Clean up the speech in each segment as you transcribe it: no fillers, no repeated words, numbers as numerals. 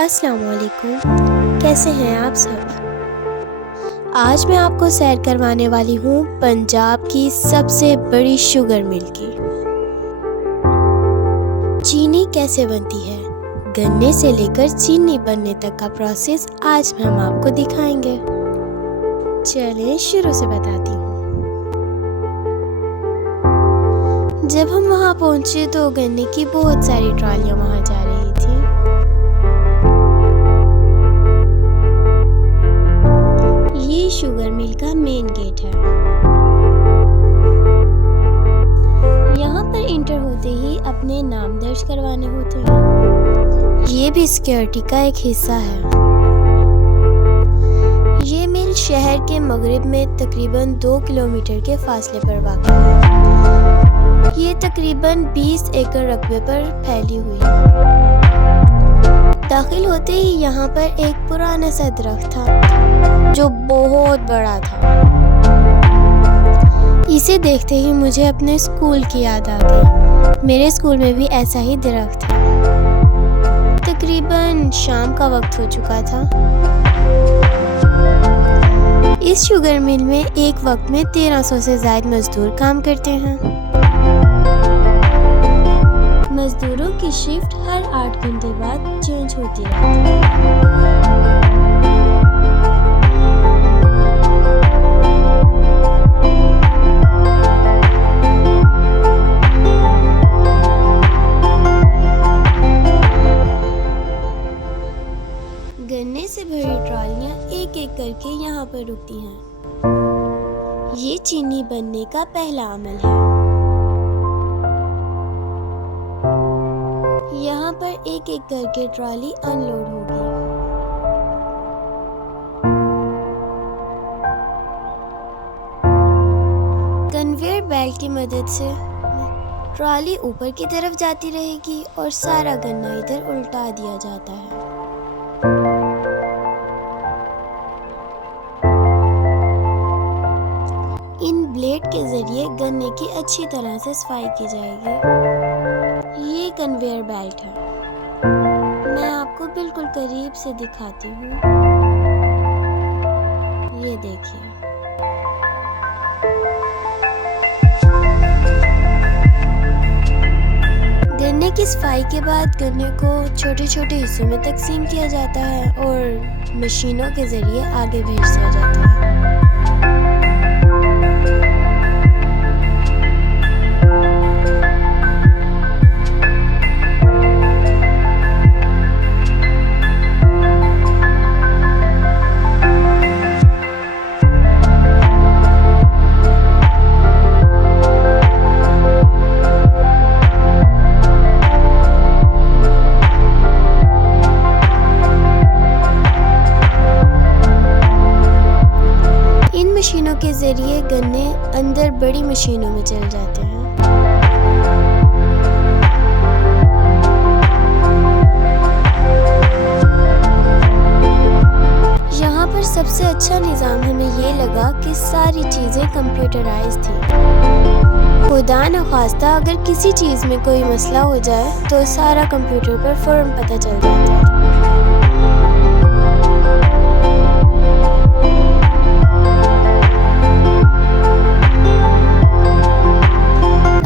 अस्सलाम वालेकुम। कैसे हैं आप सब? आज मैं आपको सैर करवाने वाली हूँ पंजाब की सबसे बड़ी शुगर मिल की। चीनी कैसे बनती है, गन्ने से लेकर चीनी बनने तक का प्रोसेस आज हम आपको दिखाएंगे। चलें शुरू से बताती हूँ। जब हम वहाँ पहुँचे तो गन्ने की बहुत सारी ट्रॉलियाँ वहाँ जा रही थी। ये शुगर मिल का मेन गेट है। यहाँ पर इंटर होते ही अपने नाम दर्ज करवाने होते हैं। ये भी सिक्योरिटी का एक हिस्सा है। ये मिल शहर के मगरिब में तकरीबन 2 किलोमीटर के फासले पर वाक़ है। ये तकरीबन 20 एकड़ रकबे पर फैली हुई है। दाखिल होते ही यहाँ पर एक पुराना सा दरख्त था जो बहुत बड़ा था। इसे देखते ही मुझे अपने स्कूल की याद आ गई। मेरे स्कूल में भी ऐसा ही दरख्त था। तकरीबन शाम का वक्त हो चुका था। इस शुगर मिल में एक वक्त में 1300 से ज़ायद मजदूर काम करते हैं। मजदूरों की शिफ्ट हर 8 घंटे बाद चेंज होती रहती है। गन्ने से भरी ट्रॉलियां एक एक करके यहाँ पर रुकती हैं। ये चीनी बनने का पहला अमल है। यहाँ पर एक एक करके ट्रॉली अनलोड होगी। कन्वेयर बेल्ट की मदद से ट्रॉली ऊपर की तरफ जाती रहेगी और सारा गन्ना इधर उल्टा दिया जाता है। इन ब्लेड के जरिए गन्ने की अच्छी तरह से सफाई की जाएगी। ये कन्वेयर बेल्ट है। मैं आपको बिल्कुल करीब से दिखाती हूँ। ये देखिए। गन्ने की सफाई के बाद गन्ने को छोटे छोटे हिस्सों में तकसीम किया जाता है और मशीनों के जरिए आगे भेज दिया जाता है। मशीनों के जरिए गन्ने अंदर बड़ी मशीनों में चल जाते हैं। यहाँ पर सबसे अच्छा निज़ाम हमें ये लगा कि सारी चीज़ें कंप्यूटराइज थी। खुदा न खास्ता अगर किसी चीज़ में कोई मसला हो जाए तो सारा कंप्यूटर पर फौरन पता चल जाता था।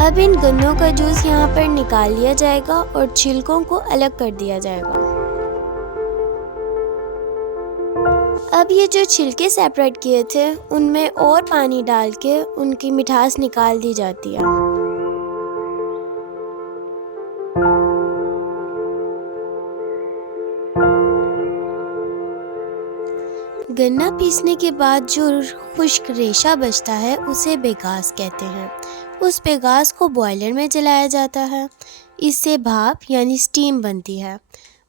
अब इन गन्नों का जूस यहाँ पर निकाल लिया जाएगा और छिलकों को अलग कर दिया जाएगा। अब ये जो छिलके सेपरेट किए थे उनमें और पानी डाल के उनकी मिठास निकाल दी जाती है। गन्ना पीसने के बाद जो खुश्क रेशा बचता है उसे बेगास कहते हैं। उस बेगास को बॉयलर में जलाया जाता है। इससे भाप यानी स्टीम बनती है।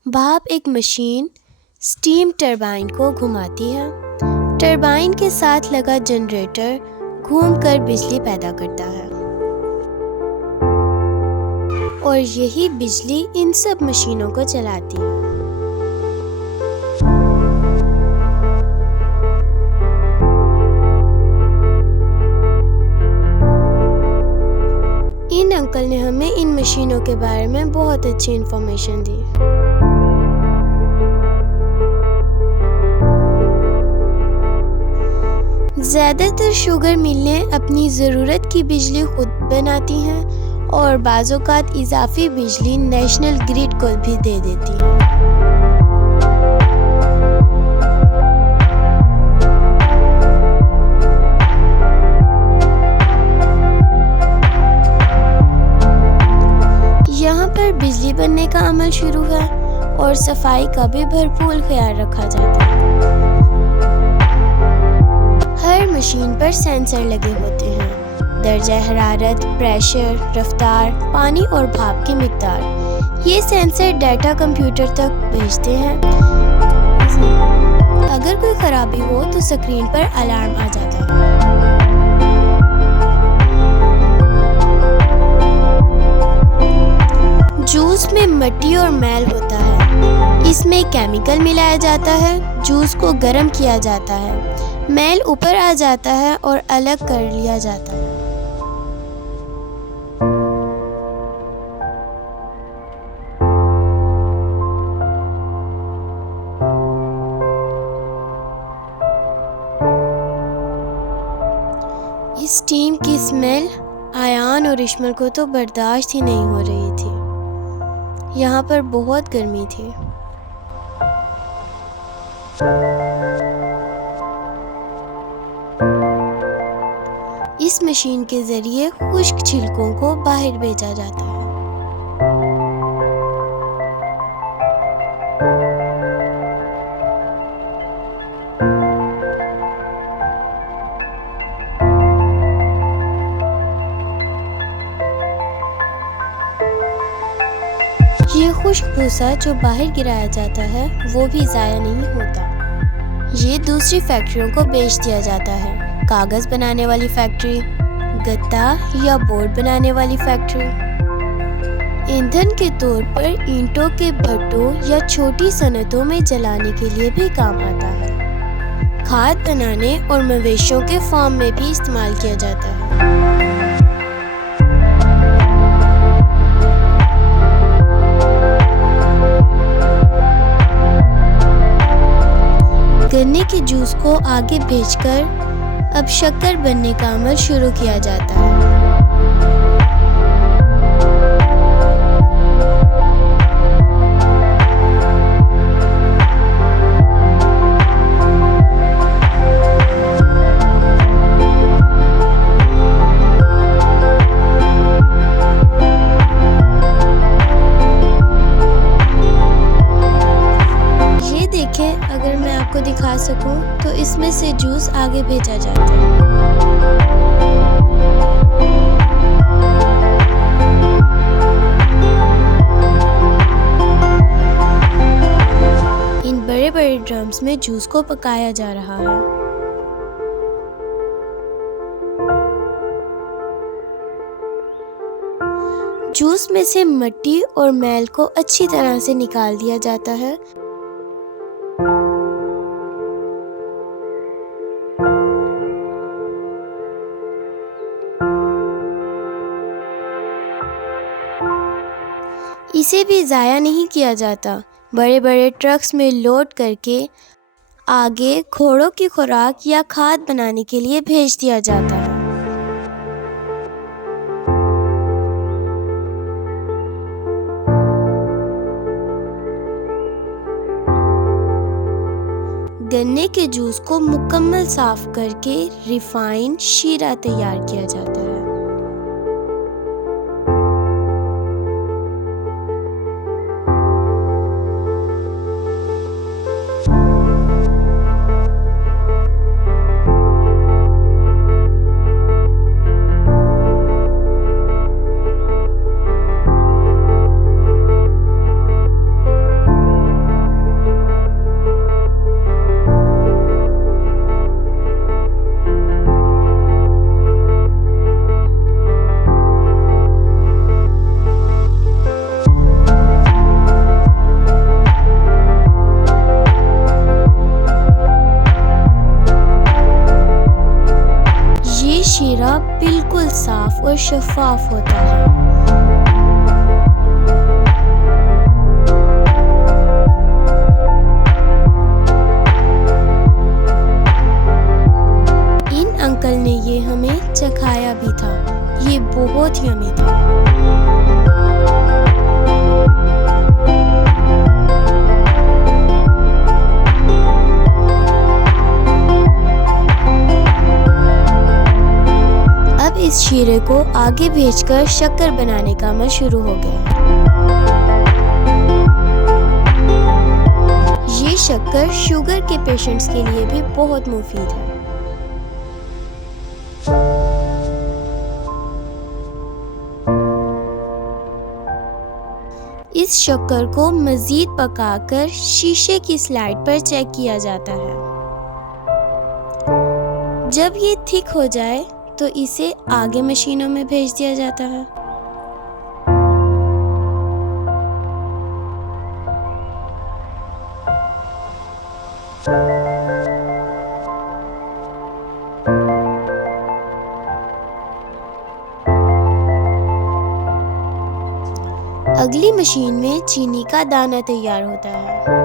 भाप एक मशीन स्टीम टरबाइन को घुमाती है। टरबाइन के साथ लगा जनरेटर घूमकर बिजली पैदा करता है और यही बिजली इन सब मशीनों को चलाती है। इन अंकल ने हमें इन मशीनों के बारे में बहुत अच्छी इन्फॉर्मेशन दी। ज़्यादातर शुगर मिलें अपनी ज़रूरत की बिजली खुद बनाती हैं और बाज़-औक़ात इज़ाफ़ी बिजली नेशनल ग्रिड को भी दे देती हैं। यहाँ पर बिजली बनने का अमल शुरू है और सफाई का भी भरपूर ख्याल रखा जाता है। हर मशीन पर सेंसर लगे होते हैं। दर्जा हरारत, प्रेशर, रफ्तार, पानी और भाप की मिकदार। ये सेंसर डाटा कंप्यूटर तक भेजते हैं। अगर कोई खराबी हो तो स्क्रीन पर अलार्म आ जाता है। जूस में मिट्टी और मैल होता है। इसमें केमिकल मिलाया जाता है। जूस को गर्म किया जाता है। मैल ऊपर आ जाता है और अलग कर लिया जाता है। इस स्टीम की स्मेल आयान और इश्मल को तो बर्दाश्त ही नहीं हो रही थी। यहाँ पर बहुत गर्मी थी। इस मशीन के जरिए खुश्क छिलकों को बाहर भेजा जाता है। ये खुश्क भूसा जो बाहर गिराया जाता है वो भी ज़ाया नहीं होता। ये दूसरी फैक्ट्रियों को बेच दिया जाता है। कागज़ बनाने वाली फैक्ट्री, गत्ता या बोर्ड बनाने वाली फैक्ट्री। ईंधन के तौर पर ईंटों के भट्टों या छोटी सनतों में जलाने के लिए भी काम आता है। खाद बनाने और मवेशियों के फार्म में भी इस्तेमाल किया जाता है। गन्ने के जूस को आगे भेजकर अब शक्कर बनने का अमल शुरू किया जाता है। ये देखें, अगर मैं आपको दिखा सकूं तो इसमें से जूस आगे भेजा जाता है। इन बड़े बड़े ड्रम्स में जूस को पकाया जा रहा है। जूस में से मिट्टी और मैल को अच्छी तरह से निकाल दिया जाता है। इसे भी ज़ाया नहीं किया जाता। बड़े बड़े ट्रक्स में लोड करके आगे घोड़ों की खुराक या खाद बनाने के लिए भेज दिया जाता है। गन्ने के जूस को मुकम्मल साफ करके रिफाइंड शीरा तैयार किया जाता है। शीरा बिल्कुल साफ और शफाफ होता है। इन शीरे को आगे भेजकर शक्कर बनाने का अमल शुरू हो गया। ये शक्कर शुगर के पेशेंट्स के लिए भी बहुत मुफीद है। इस शक्कर को मजीद पकाकर शीशे की स्लाइड पर चेक किया जाता है। जब ये थिक हो जाए तो इसे आगे मशीनों में भेज दिया जाता है। अगली मशीन में चीनी का दाना तैयार होता है।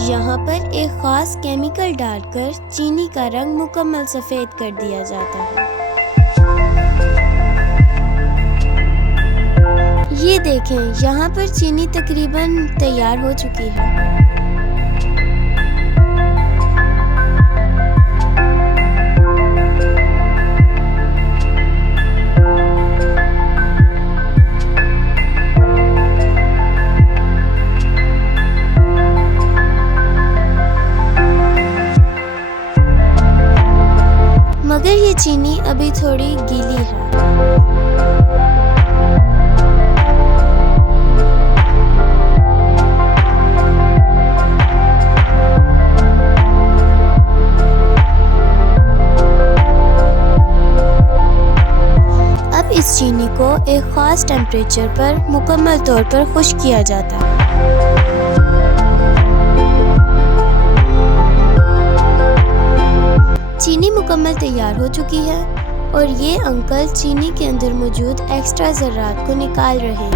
यहाँ पर एक खास केमिकल डालकर चीनी का रंग मुकम्मल सफेद कर दिया जाता है। ये देखें, यहाँ पर चीनी तकरीबन तैयार हो चुकी है। मगर ये चीनी अभी थोड़ी गीली है। अब इस चीनी को एक खास टेम्परेचर पर मुकम्मल तौर पर खुश्क किया जाता है। चीनी मुकम्मल तैयार हो चुकी है और ये अंकल चीनी के अंदर मौजूद एक्स्ट्रा ज़र्रात को निकाल रहे हैं।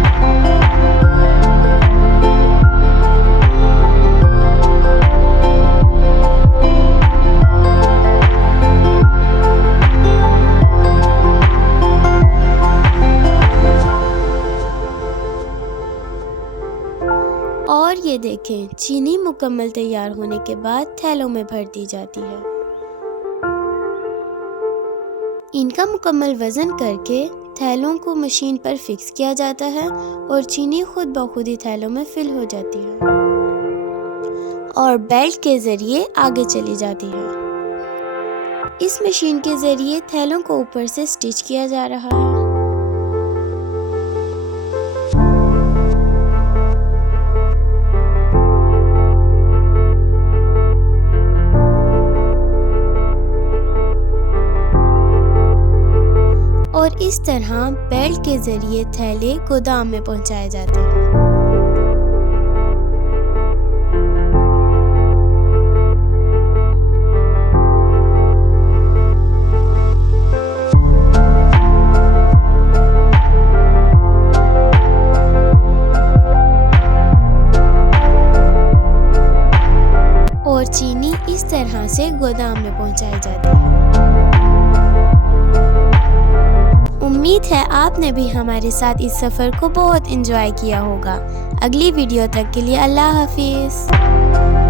और ये देखें, चीनी मुकम्मल तैयार होने के बाद थैलों में भर दी जाती है। इनका मुकम्मल वज़न करके थैलों को मशीन पर फिक्स किया जाता है और चीनी खुद ब खुद ही थैलों में फिल हो जाती है और बेल्ट के ज़रिए आगे चली जाती है। इस मशीन के ज़रिए थैलों को ऊपर से स्टिच किया जा रहा है। और इस तरह बेल्ट के जरिए थैले गोदाम में पहुंचाए जाते हैं। और चीनी इस तरह से गोदाम में पहुंचाई जाती है। उम्मीद है आपने भी हमारे साथ इस सफ़र को बहुत एंजॉय किया होगा। अगली वीडियो तक के लिए अल्लाह हाफिज़।